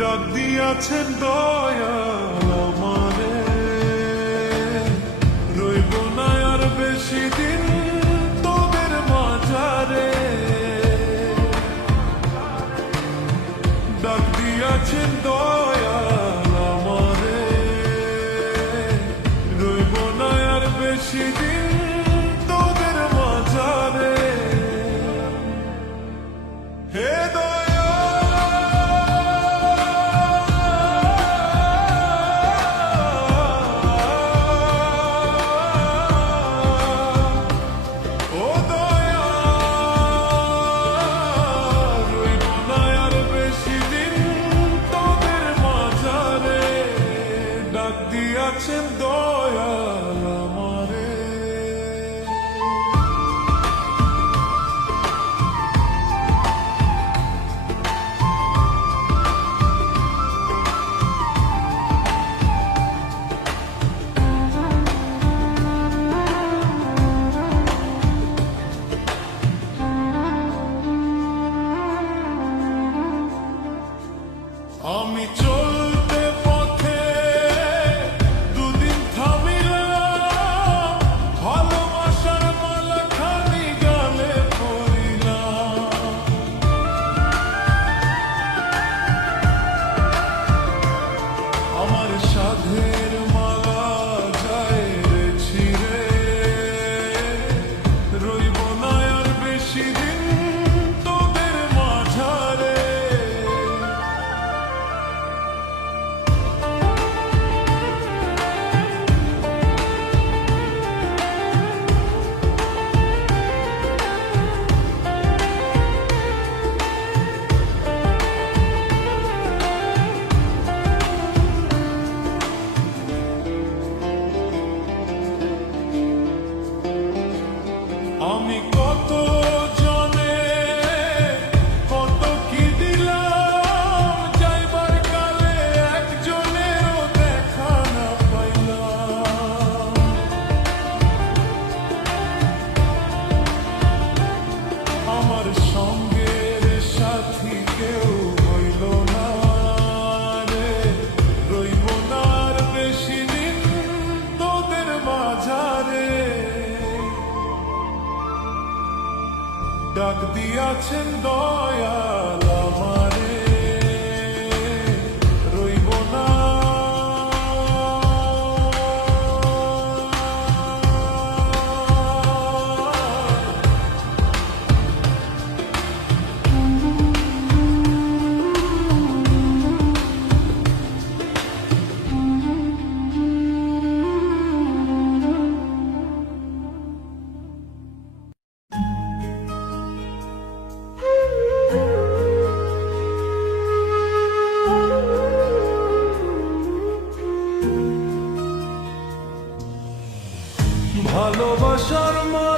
ডাক দিয়াছেন দয়া। সেদিন তোদের মাঝারে। ডাক দিয়াছেন দল Cordeiro আমার সাথী কেউ হইল না রে। রইব বেশি তোদের ডাক দিয়াছেন দয়াল আমার başarmaz.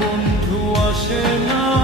বন্ধু আসে না।